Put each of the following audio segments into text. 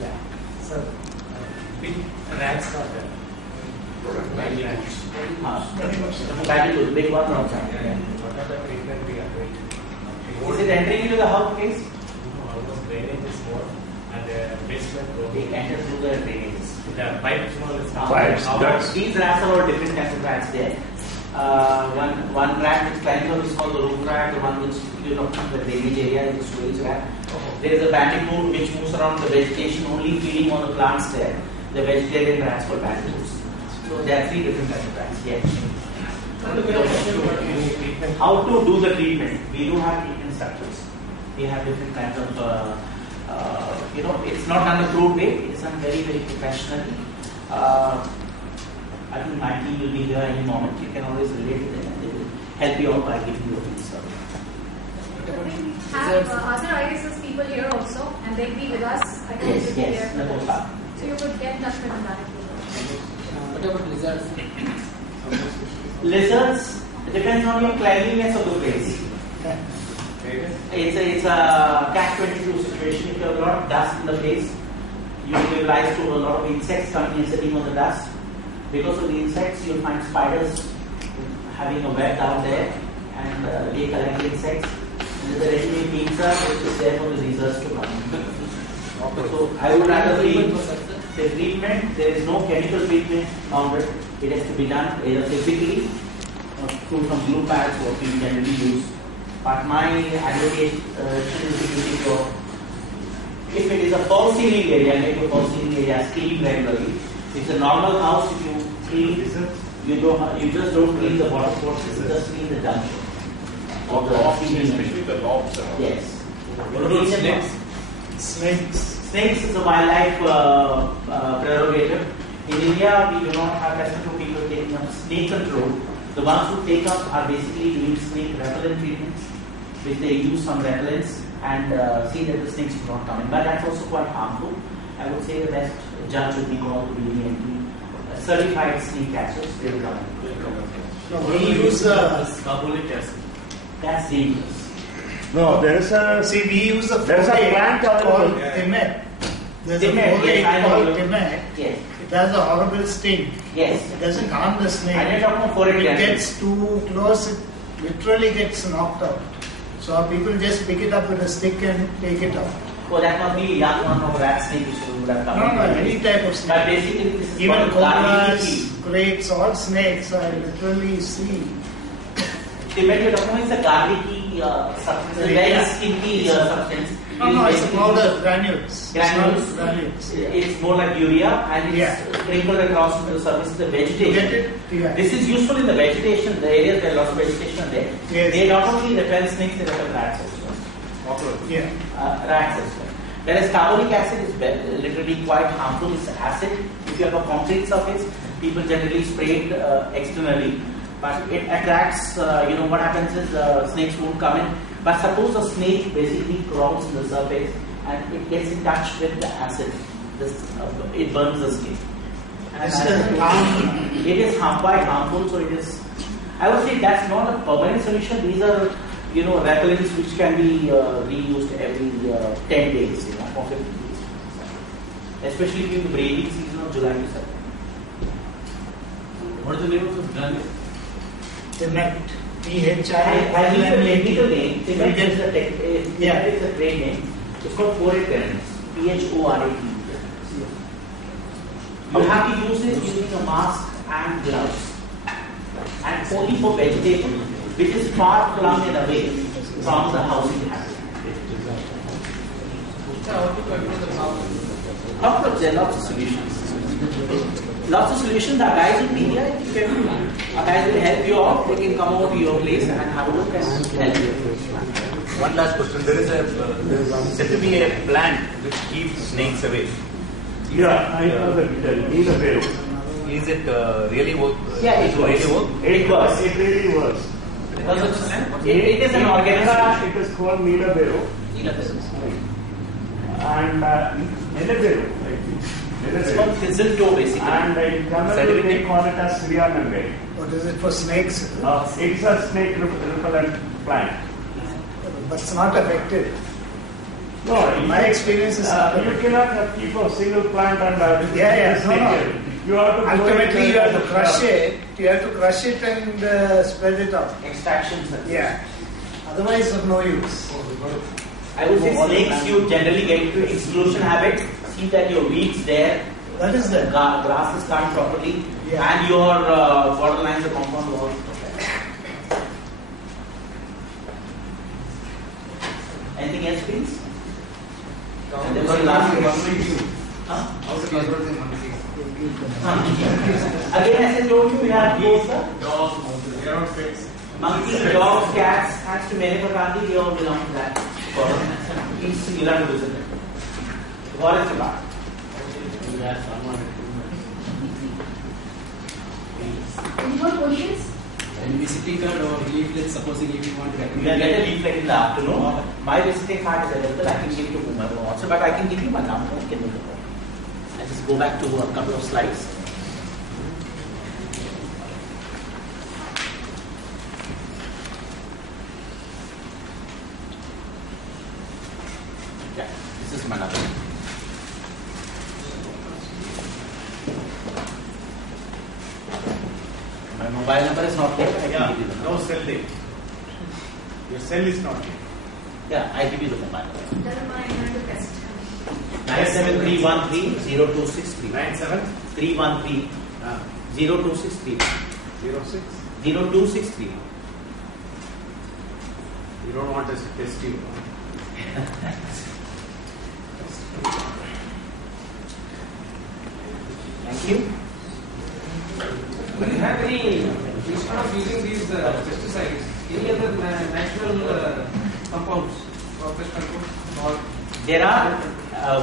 Yeah. Sir, big rats are there. Big rats. Baggy, big one outside. Yeah. What are the treatment we are doing? Is it entering into the house place? No, almost drainage is more and basement They enter through the drainages. the pipe small is not. Pipes, ducts. These rats are all different kinds of rats there. One rat which climbs up is called the roof rat, the one which from the drainage area is the storage rat. There is a bandicoot which moves around the vegetation, only feeding on the plants there. The vegetarian rats called bandicoots. So there are three different kinds of rats. Yes. How to do the treatment? We do have treatment structures. We have different kinds of, it's not done the crude way. It's done very, very professionally. I think my team will be here any moment. You can always relate to them and they will help you out by giving you a piece of We have other ISS people here also, and they'll be with us. I think Yes, they'll be yes. there. No, no. So you could get in touch with them directly. What about lizards? Lizards, it depends on your cleanliness of the place. It's a catch-22 situation. If you have a lot of dust in the place, you will give rise to a lot of insects coming and sitting on the dust. Because of the insects, you'll find spiders having a web down there and they collect the insects. And there's a ready-made pizza which is there for the lizards to come. So I would rather leave the treatment. There is no chemical treatment bounded. It has to be done either physically or through some glue pads what we generally use. But my advocation is using your, if it is a false ceiling area, make your false ceiling area clean regularly. If it's a normal house, if you clean, you just don't clean the water source, you just clean the junction. Or the especially the lobs. Yes. What about snakes? Snakes is a wildlife prerogative. In India, we do not have restaurant people taking up snake control. The ones who take up are basically doing snake repellent treatments, which they use some repellents and see that the snakes do not come in. But that's also quite harmful. I would say the best judge would be called to be certified snake catchers. They will come in. We use Carbolic acid. That's dangerous. No, there is a. we use a There's a plant called available. Timet. There's Timet, a yes, I know. called Timet. Yes. It has a horrible sting. Yes. It doesn't harm the snake. And you're talking about foreign If it cancer. gets too close, it literally gets knocked out. So people just pick it up with a stick and take it out. Well, that must be a young one of rat snake which would have come. No, any type of But snake. basically, this is Even called garlic cobras, grapes, all snakes, I literally see. Timet, you're talking about is a garlicky substance, a very Yeah. stinky substance. No, it's a basically powder, granules. Granules. It's not granules. It's more like urea and it's Yeah. sprinkled across to the surface of the vegetation. Get it? Yeah. This is useful in the vegetation, the areas where lots of vegetation are there. Yes. They not only repel snakes, they repel rats also. Yeah. Rats as well. Whereas carbolic acid is literally quite harmful. It's acid. If you have a concrete surface, people generally spray it externally. But it attracts, what happens is snakes won't come in. But suppose a snake basically crawls on the surface and it gets in touch with the acid. It burns the skin. And This doesn't harm. it is quite harmful, so it is. I would say that's not a permanent solution. These are, repellents which can be reused every 10 days, or 15 days. Especially during the breeding season of July to September. What is the name of this brand? Timet. I need a technical name. Timet get- is a trade name. It's called Phorate Perennis. Phorate. You have to use it using a mask and gloves. And only for vegetation, which is far flung and away from the housing habitat. There are lots of solutions. Lots of solutions. Our guys will be here. Our guys will help you out. They can come over to your place and have a look and help you. One last question. There is said to be a plant which keeps snakes away. Yeah, I know that. Need a barrow. Is it really work? Yeah, it works. Really work? It works. It really works. It is an organism. It is called Nila barrow. And Nila barrow. It's called Thistledoe basically. And in Tamil, they call it as Sriyanangai. What is it for snakes? It's a snake repellent plant. But it's not effective. No, My experience is you cannot keep a single plant and Yeah, no. You have to ultimately you have to crush it. You have to crush it and spread it out. Extraction. Yeah. Otherwise, of no use. I would say snakes you generally get into exclusion habit. See that your weeds there, That is the grass is cut properly, Yeah. and your borderlines, the compound walls. Anything else, please? And then one last one. Huh? Again, as I told you, we have both the monkeys, dogs, cats. Thanks to Mere Gandhi, they all belong to that. It's similar to this. What is the part? Any more questions? And visiting card or leaflet, supposing if you want to You recommend. can get a leaflet in the afternoon. My visiting card is available. I can give to whomever wants, but I can give you my number. You can make a call. I just go back to a couple of slides. Yeah, this is my number. My mobile number is not there. I can give you the number. No cell there. Your cell is not here. Yeah, I give you the mobile number. Doesn't mind to test. 9731302633. 97 313 0263. 06. 0263. You don't want us to test you. Thank you. Do you have any, instead of using these pesticides, any other natural compounds for pest control? Or There are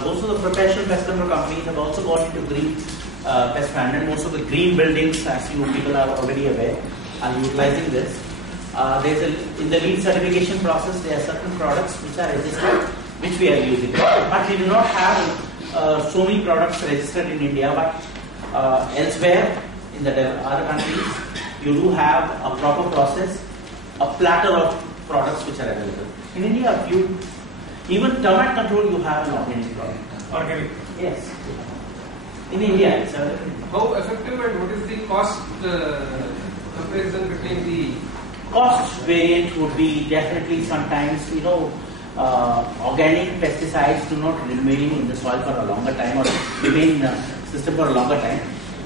most of the professional pest control companies have also got into green pest management. Most of the green buildings, as you people are already aware, are utilizing this. In the LEED certification process, there are certain products which are registered, which we are using. But we do not have so many products registered in India, but elsewhere in the other countries, you do have a proper process, a platter of products which are available. In India, a few, even termite control, you have an organic product. organic? Yes. In India, it's available. How effective and what is the cost comparison between the Cost variant would be definitely sometimes, organic pesticides do not remain in the soil for a longer time or remain in the system for a longer time.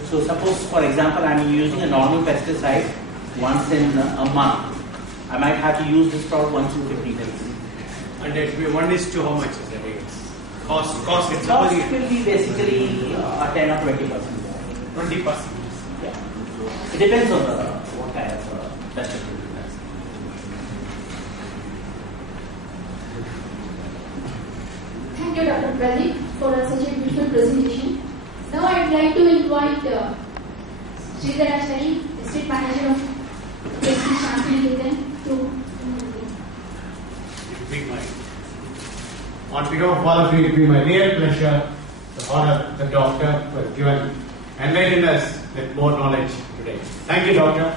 So suppose, for example, I am using a normal pesticide once in a month. I might have to use this product once in 50 days. And it will be 1:1 how much is it? Cost it's Cost will be basically 10 or 20%. 20%. Yeah. It depends on what kind of pesticide. Thank you, Dr. Pradeep, for such a beautiful presentation. Now I'd like to invite Sridhar Achari, District Manager of Pest Shantiniketan, to On behalf of all of you, it will be my real pleasure to honor the doctor who has given enlightened us with more knowledge today. Thank you, doctor.